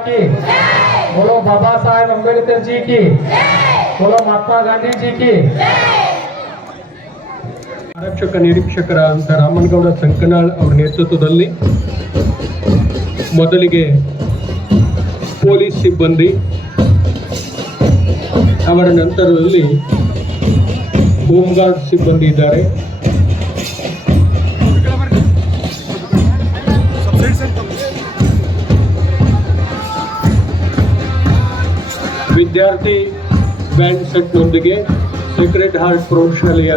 की बोलो भारत माता की बोलो बाबा साहेब अम्बेडकर जी की बोलो महात्मा गांधी जी की ಆರಕ್ಷಕ ನಿರೀಕ್ಷಕರಾದಂಥ ರಾಮನಗೌಡ ಸಂಕನಾಳ್ ಅವರ ನೇತೃತ್ವದಲ್ಲಿ ಮೊದಲಿಗೆ ಪೊಲೀಸ್ ಸಿಬ್ಬಂದಿ ಅವರ ನಂತರದಲ್ಲಿ ಹೋಮ್ ಗಾರ್ಡ್ ಸಿಬ್ಬಂದಿ ಇದ್ದಾರೆ ವಿದ್ಯಾರ್ಥಿ ಬ್ಯಾಂಡ್ ಸೆಟ್ನೊಂದಿಗೆ ಸೀಕ್ರೆಟ್ ಹಾರ್ಟ್ ಪ್ರೌಢಶಾಲೆಯ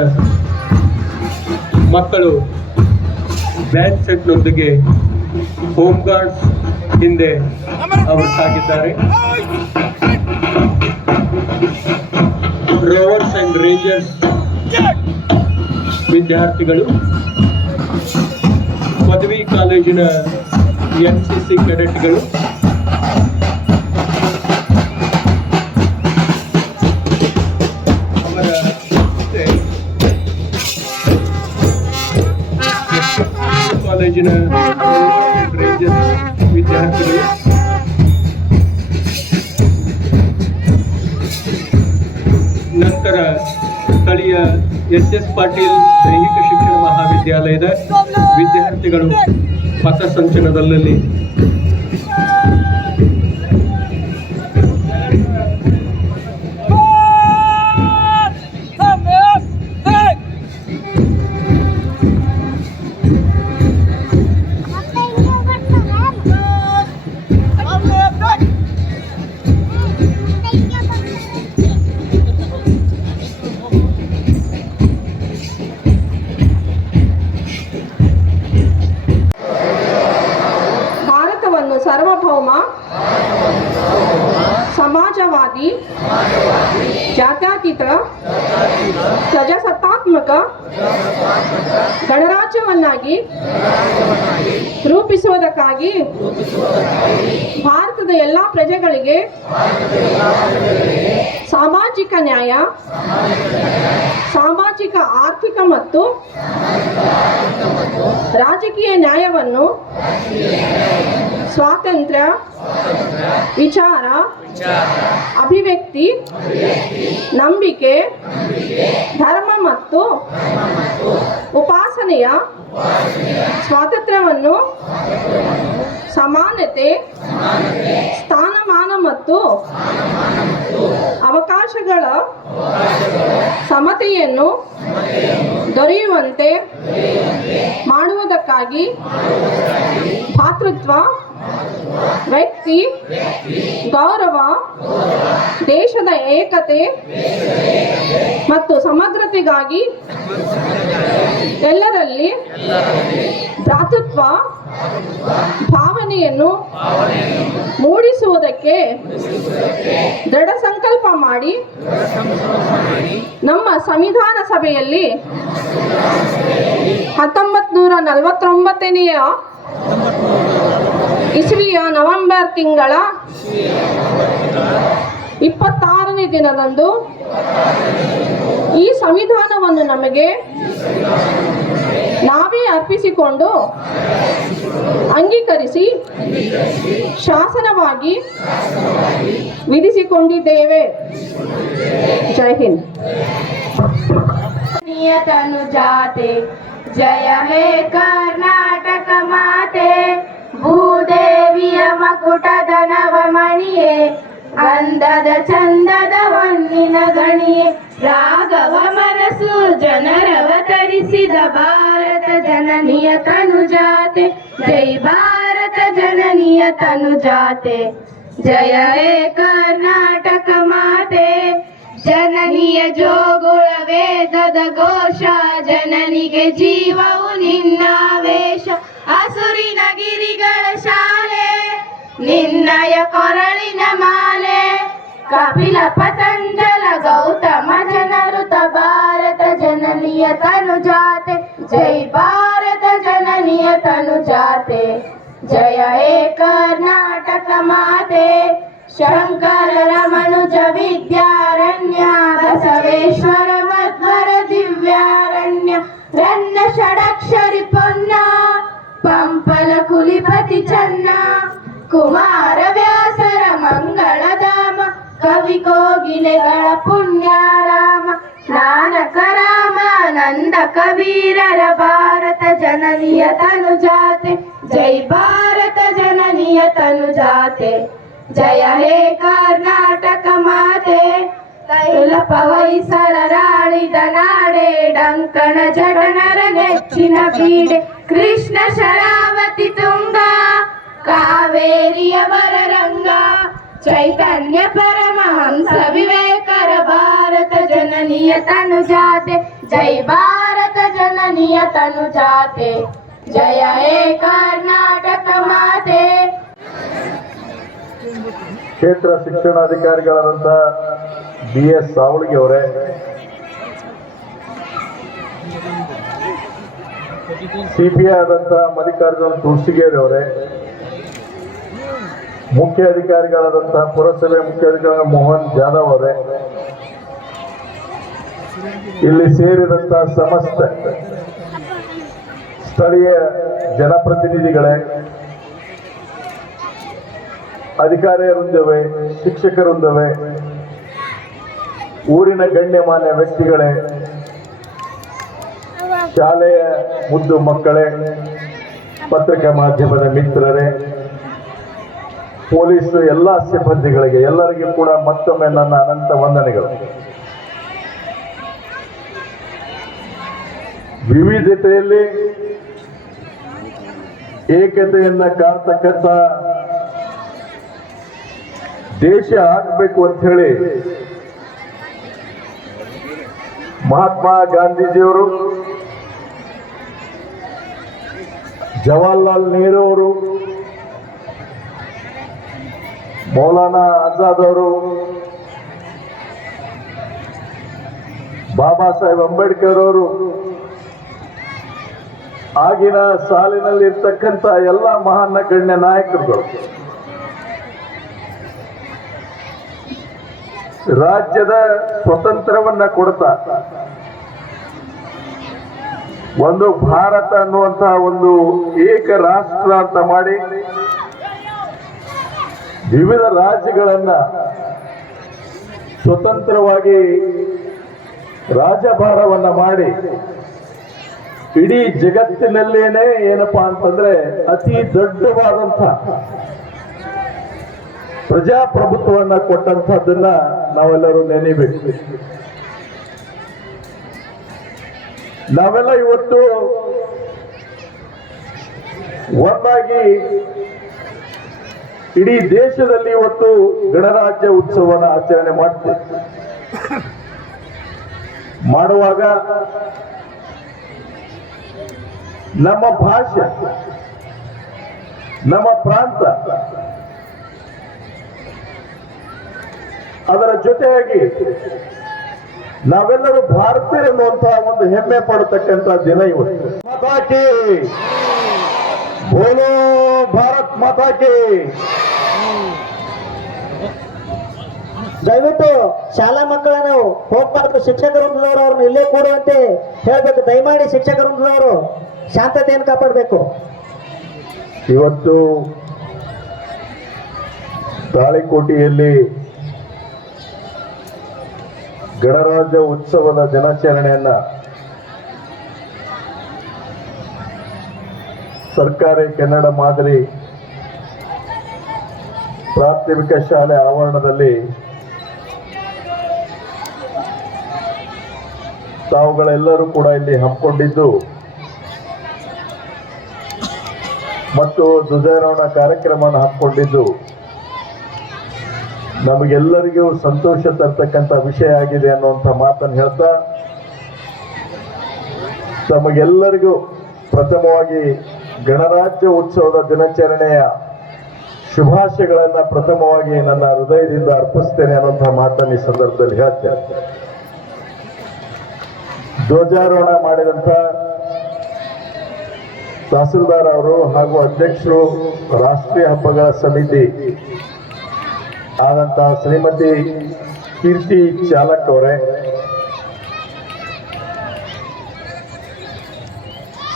ಮಕ್ಕಳು ಬ್ಯಾಂಡ್ ಸೆಟ್ನೊಂದಿಗೆ ಹೋಮ್ ಗಾರ್ಡ್ಸ್ ಹಿಂದೆ ಅವರು ಸಾಗಿದ್ದಾರೆ ರೋವರ್ಸ್ ಅಂಡ್ ರೇಂಜರ್ಸ್ ವಿದ್ಯಾರ್ಥಿಗಳು. ಪದವಿ ಕಾಲೇಜಿನ ಎನ್ ಸಿ ಸಿ ಕೆಡೆಟ್ಗಳು ಎಸ್ ಎಸ್ ಪಾಟೀಲ್ ದೈಹಿಕ ಶಿಕ್ಷಣ ಮಹಾವಿದ್ಯಾಲಯದ ವಿದ್ಯಾರ್ಥಿಗಳು ಪಥಸಂಚಲನದಲ್ಲಿ ಸಾಮಾಜಿಕ ಆರ್ಥಿಕ ಮತ್ತು ರಾಜಕೀಯ ನ್ಯಾಯವನ್ನು ಸ್ವಾತಂತ್ರ್ಯ ವಿಚಾರ ಅಭಿವ್ಯಕ್ತಿ ನಂಬಿಕೆ ಧರ್ಮ ಮತ್ತು ಉಪಾಸನೆಯ ಸ್ವಾತಂತ್ರ್ಯವನ್ನು ಸಮಾನತೆ ಸ್ಥಾನಮಾನ ಮತ್ತು ಅವಕಾಶಗಳ ಸಮತೆಯನ್ನು ದೊರೆಯುವಂತೆ ಮಾಡುವುದಕ್ಕಾಗಿ ಭಾತೃತ್ವ ವ್ಯಕ್ತಿ, ಗೌರವ, ದೇಶದ ಏಕತೆ ಮತ್ತು ಸಮಗ್ರತೆಗಾಗಿ ಎಲ್ಲರಲ್ಲಿ ಭ್ರಾತೃತ್ವ, ಭಾವನೆಯನ್ನು ಮೂಡಿಸುವುದಕ್ಕೆ ದೃಢ ಸಂಕಲ್ಪ ಮಾಡಿ ನಮ್ಮ ಸಂವಿಧಾನ ಸಭೆಯಲ್ಲಿ ಹತ್ತೊಂಬತ್ತು ನೂರ ನಲವತ್ತೊಂಬತ್ತನೆಯ ಇಸ್ವಿಯ ನವೆಂಬರ್ ತಿಂಗಳ ಇಪ್ಪತ್ತಾರನೇ ದಿನದಂದು ಈ ಸಂವಿಧಾನವನ್ನು ನಮಗೆ ನಾವೇ ಅರ್ಪಿಸಿಕೊಂಡು ಅಂಗೀಕರಿಸಿ, ಶಾಸನವಾಗಿ ವಿಧಿಸಿಕೊಂಡಿದ್ದೇವೆ. ಜೈ ಹಿಂದ್. ನಿಯತನು ಜಾತೆ ಜಯ ಹೇ ಕರ್ನಾಟಕ ಮಾತೆ. ಭೂದೇವಿಯ ಮಕುಟದ ನವಮಣಿಯೇ ಅಂದದ ಚಂದದ ಹೊನ್ನಿನ ಗಣಿಯೇ. ರಾಘವ ಮನಸ್ಸು ಜನರವತರಿಸಿದ ಭಾರತ ಜನನಿಯ ತನು ಜಾತೆ ಜೈ ಭಾರತ ಜನನಿಯ ತನು ಜಾತೆ ಜಯ ಕರ್ನಾಟಕ ಮಾತೆ, ಜನನಿಯ ಜೋಗುಳ ವೇದದ ಘೋಷ, ಜನನಿಗೆ ಜೀವವು ನಿನ್ನಾವೇಶ ಹಸುರಿನ ಗಿರಿಗಳ ಶಾಲೆ ನಿನ್ನಯ ಕೊರಳಿನ ಮಾಲೆ, ಕಪಿಲ ಪತಂಜಲ ಗೌತಮ ಜನರುತ ಭಾರತ ಜನನಿಯ ತನು ಜಾತೆ ಜೈ ಭಾರತ ಜನನಿಯ ತನು ಜಾತೆ ಜಯ ಹೇ ಕರ್ನಾಟಕ ಮಾತೆ, ಶಂಕರ ರಮನುಜ ವಿದ್ಯಾರಣ್ಯ ಬಸವೇಶ್ವರ ಕುಲಿಪತಿ ಚನ್ನ ಕುಮಾರ ವ್ಯಾಸರ ಮಂಗಳಧಾಮ ಕವಿ ಕೋಗಿಲೆಗಳ ಪುಣ್ಯಾರಾಮ ನಾನಕ ರಾಮ ನಂದ ಕಬೀರರ ಭಾರತ ಜನನಿಯ ತನು ಜಾತೆ ಜೈ ಭಾರತ ಜನನಿಯ ತನು ಜಾತೆ ಜಯ ಹೇ ಕರ್ನಾಟಕ ಮಾತೆ ತೈಲ ಪವೈಸಳರಾಳಿದ ನಾಡೆ ಡಂಕಣ ಜಗಣರ ನೆಚ್ಚಿನ ಬೀಡೆ ಕೃಷ್ಣ ಶರಾವತಿ ತುಂಗ ಕಾವೇರಿಯವರ ರಂಗ ಚೈತನ್ಯ ಪರಮಹಂಸ ವಿವೇಕರ ಭಾರತ ಜನನಿಯ ತನು ಜಾತೆ ಜೈ ಭಾರತ ಜನನಿಯ ತನು ಜಾತೆ ಜಯ ಹೇ ಕರ್ನಾಟಕ ಮಾತೆ ಕ್ಷೇತ್ರ ಶಿಕ್ಷಣಾಧಿಕಾರಿಗಳಾದಂಥ ಬಿ ಎಸ್ ಸಾವಳಿಗೆ ಅವರೇ. ಸಿ ಪಿ ಮಲ್ಲಿಕಾರ್ಜುನ್ ಮಲ್ಲಿಕಾರ್ಜುನ ತುಳಸಿಗೇರಿ ಅವರೇ. ಮುಖ್ಯ ಅಧಿಕಾರಿಗಳಾದಂತಹ ಪುರಸಭೆ ಮುಖ್ಯ ಅಧಿಕಾರಿ ಮೋಹನ್ ಜಾಧವ್ ಅವರೇ. ಇಲ್ಲಿ ಸೇರಿದಂತ ಸಮಸ್ತ ಸ್ಥಳೀಯ ಜನಪ್ರತಿನಿಧಿಗಳೇ. ಅಧಿಕಾರಿ ವೃಂದವೇ ಶಿಕ್ಷಕ ವೃಂದವೇ ಊರಿನ ಗಣ್ಯಮಾನ್ಯ ವ್ಯಕ್ತಿಗಳೇ, ಶಾಲೆಯ ಮುದ್ದು ಮಕ್ಕಳೇ, ಪತ್ರಿಕಾ ಮಾಧ್ಯಮದ ಮಿತ್ರರೇ ಪೊಲೀಸ್ ಎಲ್ಲ ಸಿಬ್ಬಂದಿಗಳಿಗೆ, ಎಲ್ಲರಿಗೂ ಕೂಡ ಮತ್ತೊಮ್ಮೆ ನನ್ನ ಅನಂತ ವಂದನೆಗಳು. ವಿವಿಧತೆಯಲ್ಲಿ ಏಕತೆಯನ್ನ ಕಾಣ್ತಕ್ಕಂಥ ದೇಶ ಆಗಬೇಕು ಅಂತ ಹೇಳಿ ಮಹಾತ್ಮ ಗಾಂಧೀಜಿಯವರು, ಜವಾಹರ್ಲಾಲ್ ನೆಹರು ಅವರು, ಮೌಲಾನಾ ಆಜಾದ್ ಅವರು, ಬಾಬಾ ಸಾಹೇಬ್ ಅಂಬೇಡ್ಕರ್ ಅವರು, ಆಗಿನ ಸಾಲಿನಲ್ಲಿ ಇರ್ತಕ್ಕಂಥ ಎಲ್ಲ ಮಹಾನ್ ಗಣ್ಯ ನಾಯಕರುಗಳು. ರಾಜ್ಯದ ಸ್ವತಂತ್ರವನ್ನ ಕೊಡ್ತಾ. ಒಂದು ಭಾರತ ಅನ್ನುವಂತಹ ಒಂದು ಏಕ ರಾಷ್ಟ್ರ ಅಂತ ಮಾಡಿ ವಿವಿಧ ರಾಜ್ಯಗಳನ್ನ ಸ್ವತಂತ್ರವಾಗಿ ರಾಜಭಾರವನ್ನ ಮಾಡಿ ಇಡೀ ಜಗತ್ತಿನಲ್ಲೇನೆ ಏನಪ್ಪಾ ಅಂತಂದ್ರೆ ಅತಿ ದೊಡ್ಡವಾದಂಥ ಪ್ರಜಾಪ್ರಭುತ್ವವನ್ನ ಕೊಟ್ಟಂತಹದ್ದನ್ನ ನಾವೆಲ್ಲರೂ ನೆನೆಬೇಕು. ನಾವೆಲ್ಲ ಇವತ್ತು ಒಂದಾಗಿ ಇಡೀ ದೇಶದಲ್ಲಿ ಇವತ್ತು ಗಣರಾಜ್ಯ ಉತ್ಸವನ ಆಚರಣೆ ಮಾಡ್ತೇವೆ. ಮಾಡುವಾಗ ನಮ್ಮ ಭಾಷೆ, ನಮ್ಮ ಪ್ರಾಂತ ಅದರ ಜೊತೆಯಾಗಿ ನಾವೆಲ್ಲರೂ ಭಾರತೀಯರೆನ್ನುವಂತಹ ಒಂದು ಹೆಮ್ಮೆ ಪಡತಕ್ಕಂತ ದಿನ ಇವತ್ತು. ಬೋಲೋ ಭಾರತ್ ಮಾತಾಕಿ ದಯವಿಟ್ಟು ಶಾಲಾ ಮಕ್ಕಳನ್ನು ಹೋಗ್ಬಾರ್ದು. ಶಿಕ್ಷಕ ವೃಂದದವರು ಅವ್ರನ್ನ ಇಲ್ಲೇ ಕೂಡುವಂತೆ ಹೇಳ್ಬೇಕು. ದಯಮಾಡಿ ಶಿಕ್ಷಕ ವೃಂದದವರು ಶಾಂತತೆಯನ್ನು ಕಾಪಾಡಬೇಕು. ಇವತ್ತು ತಾಳಿಕೋಟೆಯಲ್ಲಿ ಗಣರಾಜ್ಯ ಉತ್ಸವದ ದಿನಾಚರಣೆಯನ್ನ ಸರ್ಕಾರಿ ಕನ್ನಡ ಮಾದರಿ ಪ್ರಾಥಮಿಕ ಶಾಲೆ ಆವರಣದಲ್ಲಿ ತಾವುಗಳೆಲ್ಲರೂ ಕೂಡ ಇಲ್ಲಿ ಹಮ್ಮಿಕೊಂಡಿದ್ದು ಮತ್ತು ಧ್ವಜಾರೋಹಣ ಕಾರ್ಯಕ್ರಮವನ್ನು ಹಮ್ಮಿಕೊಂಡಿದ್ದು. ನಮಗೆಲ್ಲರಿಗೂ ಸಂತೋಷ ತರ್ತಕ್ಕಂಥ ವಿಷಯ ಆಗಿದೆ ಅನ್ನುವಂಥ ಮಾತನ್ನು ಹೇಳ್ತಾ, ತಮಗೆಲ್ಲರಿಗೂ ಪ್ರಥಮವಾಗಿ ಗಣರಾಜ್ಯ ಉತ್ಸವದ ದಿನಾಚರಣೆಯ ಶುಭಾಶಯಗಳನ್ನ ಪ್ರಥಮವಾಗಿ ನನ್ನ ಹೃದಯದಿಂದ ಅರ್ಪಿಸ್ತೇನೆ ಅನ್ನುವಂಥ ಮಾತನ್ನು ಈ ಸಂದರ್ಭದಲ್ಲಿ ಹೇಳ್ತಾ ಧ್ವಜಾರೋಹಣ ಮಾಡಿದಂಥ ತಹಸೀಲ್ದಾರ್ ಅವರು ಹಾಗೂ ಅಧ್ಯಕ್ಷರು ರಾಷ್ಟ್ರೀಯ ಹಬ್ಬಗಳ ಸಮಿತಿ ಆದಂಥ ಶ್ರೀಮತಿ ಕೀರ್ತಿ ಚಾಲಕ್ ಅವರೇ.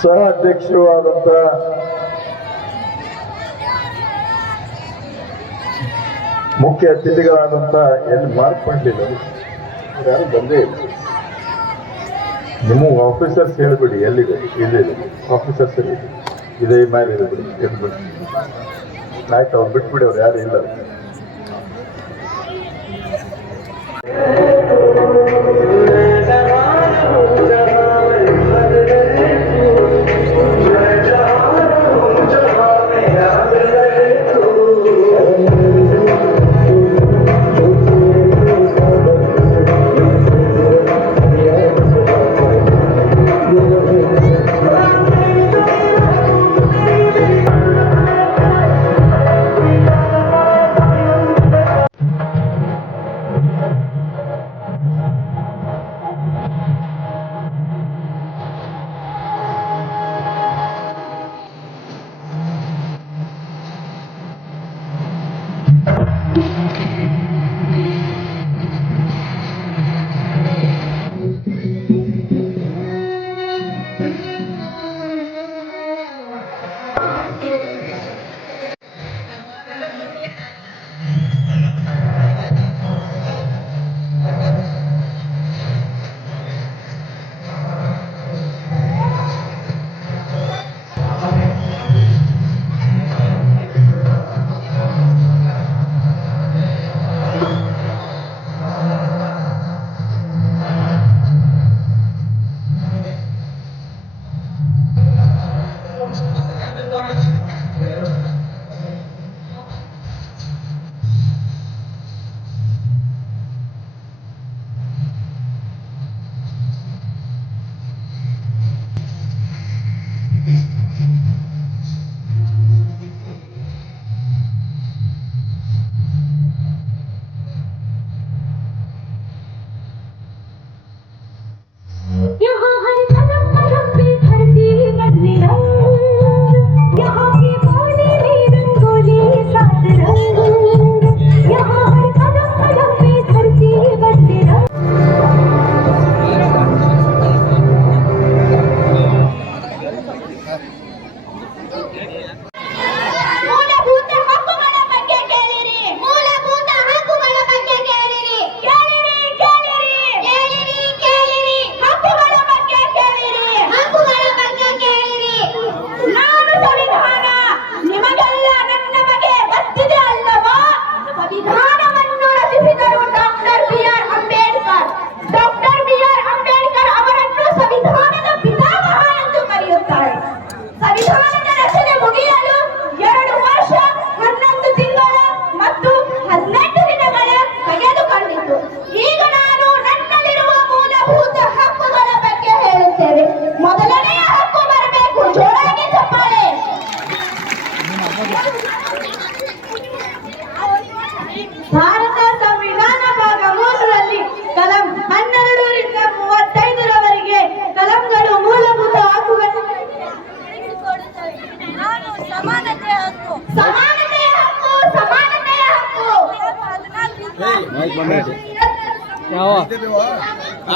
ಸಹ ಅಧ್ಯಕ್ಷರು ಆದಂಥ ಮುಖ್ಯ ಅತಿಥಿಗಳಾದಂತ ಎಲ್ಲಿ ಮಾರ್ಕ್ ಯಾರು ಬಂದೇ ಇಲ್ಲ. ನಿಮ್ಮ ಆಫೀಸರ್ಸ್ ಹೇಳಿಬಿಡಿ ಎಲ್ಲಿದೆ? ಇಲ್ಲಿ ಆಫೀಸರ್ಸ್ ಇದೆ ಇದೇ ಮ್ಯಾಲೆ ಹೇಳ್ಬಿಡಿ ಆಯ್ತು ಅವ್ರು ಬಿಟ್ಬಿಡಿ ಅವ್ರು ಯಾರು ಇಲ್ಲ. Thank you.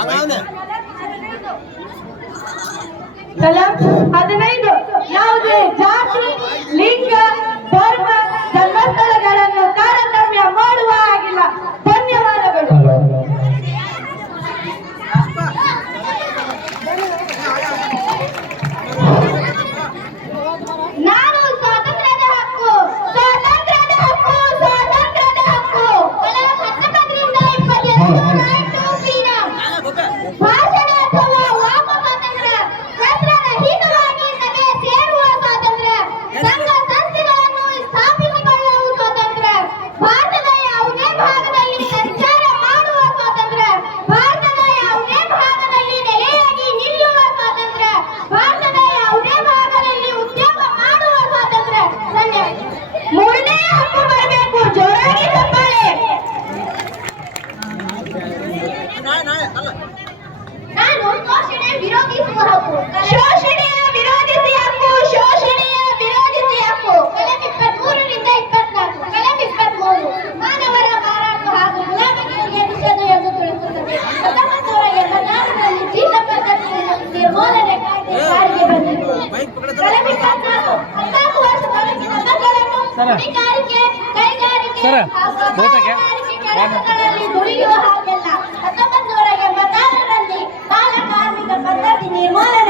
あら、ね。ಸರ. ಸರ ಭೂತಕ್ಕೆ ನಿರ್ಮೂಲನೆ